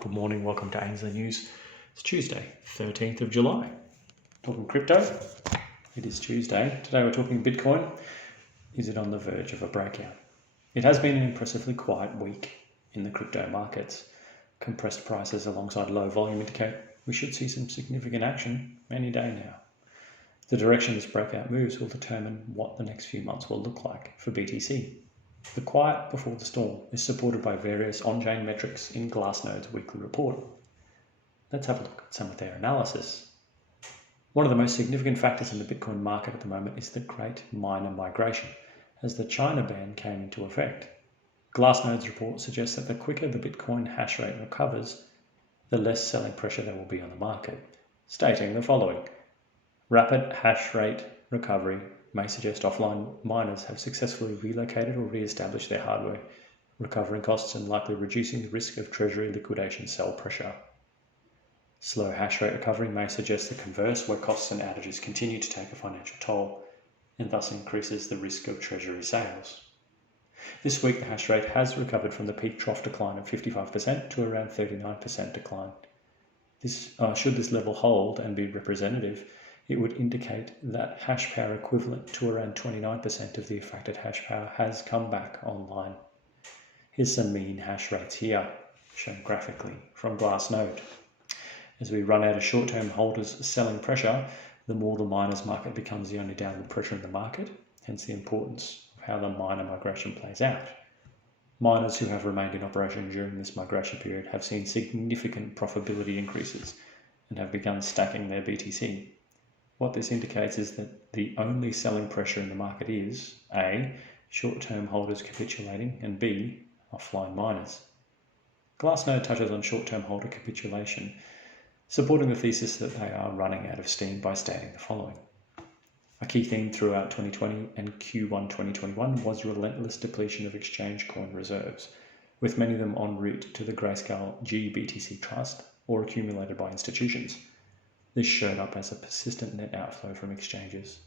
Good morning, welcome to Ainsley News. It's Tuesday, 13th of July. Talking crypto. It is Tuesday. Today we're talking Bitcoin. Is it on the verge of a breakout? It has been an impressively quiet week in the crypto markets. Compressed prices alongside low volume indicate we should see some significant action any day now. The direction this breakout moves will determine what the next few months will look like for BTC. The quiet before the storm is supported by various on-chain metrics in Glassnode's weekly report. Let's have a look at some of their analysis. One of the most significant factors in the Bitcoin market at the moment is the great miner migration, as the China ban came into effect. Glassnode's report suggests that the quicker the Bitcoin hash rate recovers, the less selling pressure there will be on the market, stating the following: rapid hash rate recovery may suggest offline miners have successfully relocated or re-established their hardware, recovering costs and likely reducing the risk of treasury liquidation sell pressure. Slow hash rate recovery may suggest the converse, where costs and outages continue to take a financial toll and thus increases the risk of treasury sales. This week the hash rate has recovered from the peak trough decline of 55% to around 39% decline. Should this level hold and be representative, it would indicate that hash power equivalent to around 29% of the affected hash power has come back online. Here's some mean hash rates here, shown graphically from Glassnode. As we run out of short-term holders selling pressure, the more the miners market becomes the only downward pressure in the market, hence the importance of how the miner migration plays out. Miners who have remained in operation during this migration period have seen significant profitability increases and have begun stacking their BTC. What this indicates is that the only selling pressure in the market is A, short-term holders capitulating, and B, offline miners. Glassnode touches on short-term holder capitulation, supporting the thesis that they are running out of steam by stating the following. A key theme throughout 2020 and Q1 2021 was relentless depletion of exchange coin reserves, with many of them en route to the Grayscale GBTC Trust or accumulated by institutions. This showed up as a persistent net outflow from exchanges.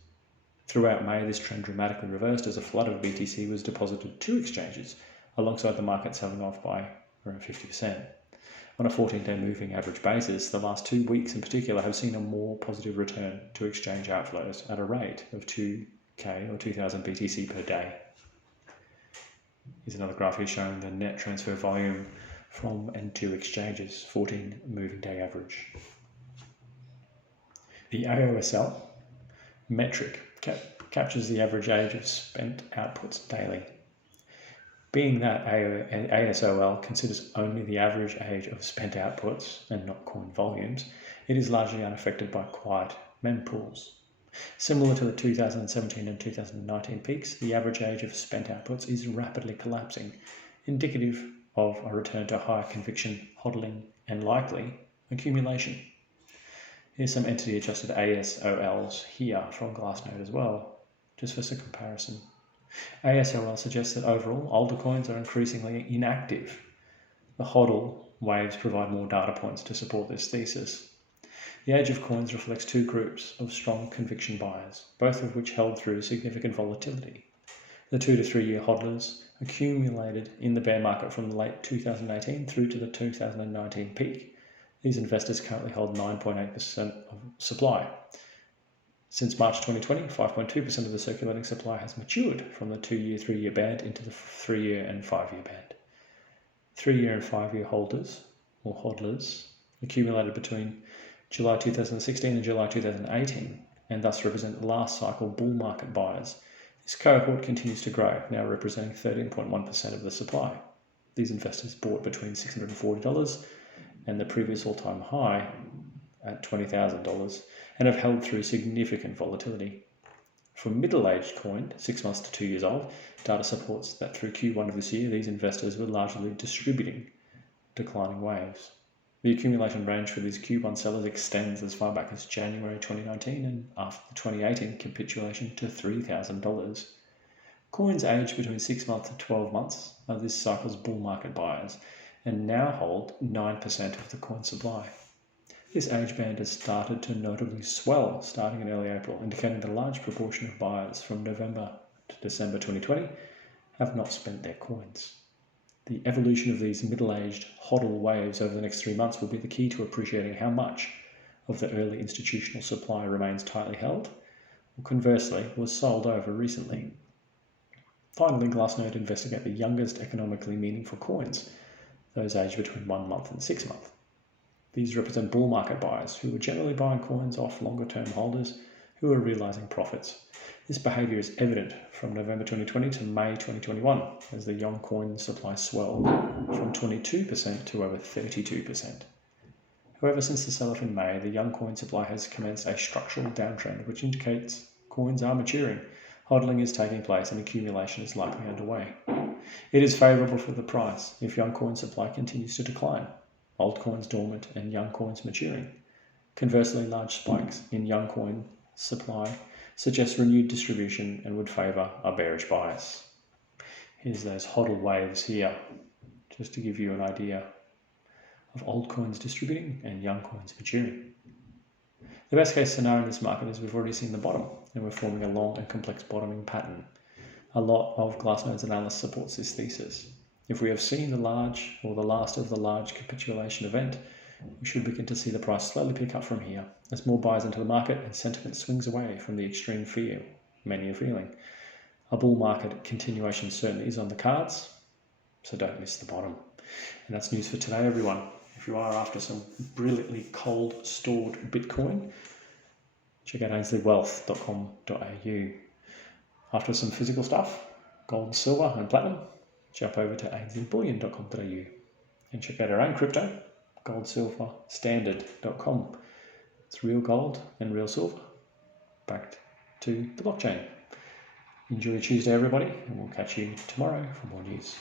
Throughout May, this trend dramatically reversed as a flood of BTC was deposited to exchanges, alongside the market selling off by around 50%. On a 14-day moving average basis, the last 2 weeks in particular have seen a more positive return to exchange outflows at a rate of 2k or 2000 BTC per day. Here's another graph here showing the net transfer volume from and to exchanges, 14 moving day average. The AOSL metric captures the average age of spent outputs daily. Being that ASOL considers only the average age of spent outputs and not coin volumes, it is largely unaffected by quiet mempools. Similar to the 2017 and 2019 peaks, the average age of spent outputs is rapidly collapsing, indicative of a return to higher conviction hodling and likely accumulation. Here's some entity-adjusted ASOLs here from Glassnode as well, just for some comparison. ASOL suggests that overall, older coins are increasingly inactive. The hodl waves provide more data points to support this thesis. The age of coins reflects two groups of strong conviction buyers, both of which held through significant volatility. The 2 to 3 year hodlers accumulated in the bear market from late 2018 through to the 2019 peak. These investors currently hold 9.8% of supply. Since March 2020, 5.2% of the circulating supply has matured from the 2-year, 3-year band into the 3-year and 5-year band. 3-year and 5-year holders, or hodlers, accumulated between July 2016 and July 2018, and thus represent last cycle bull market buyers. This cohort continues to grow, now representing 13.1% of the supply. These investors bought between $640 and the previous all-time high at $20,000 and have held through significant volatility. For middle-aged coin, 6 months to 2 years old, data supports that through Q1 of this year, these investors were largely distributing declining waves. The accumulation range for these Q1 sellers extends as far back as January 2019 and after the 2018 capitulation to $3,000. Coins aged between 6 months to 12 months are this cycle's bull market buyers and now hold 9% of the coin supply. This age band has started to notably swell starting in early April, indicating that a large proportion of buyers from November to December 2020 have not spent their coins. The evolution of these middle-aged hodl waves over the next 3 months will be the key to appreciating how much of the early institutional supply remains tightly held, or conversely was sold over recently. Finally, Glassnode investigate the youngest economically meaningful coins, those aged between 1 month and 6 months. These represent bull market buyers who are generally buying coins off longer-term holders who are realizing profits. This behavior is evident from November 2020 to May 2021 as the young coin supply swelled from 22% to over 32%. However, since the sell-off in May, the young coin supply has commenced a structural downtrend, which indicates coins are maturing, hodling is taking place, and accumulation is likely underway. It is favourable for the price if young coin supply continues to decline, old coins dormant and young coins maturing. Conversely, large spikes in young coin supply suggest renewed distribution and would favour a bearish bias. Here's those hodl waves here, just to give you an idea of old coins distributing and young coins maturing. The best case scenario in this market is we've already seen the bottom and we're forming a long and complex bottoming pattern. A lot of Glassnode's analysis supports this thesis. If we have seen the last of the large capitulation event, we should begin to see the price slowly pick up from here as more buyers enter the market and sentiment swings away from the extreme fear many are feeling. A bull market continuation certainly is on the cards, so don't miss the bottom. And that's news for today, everyone. If you are after some brilliantly cold stored Bitcoin, check out ainsleywealth.com.au. After some physical stuff, gold, silver and platinum, jump over to ainsleyBullion.com.au and check out our own crypto, goldsilverstandard.com. It's real gold and real silver backed to the blockchain. Enjoy Tuesday, everybody, and we'll catch you tomorrow for more news.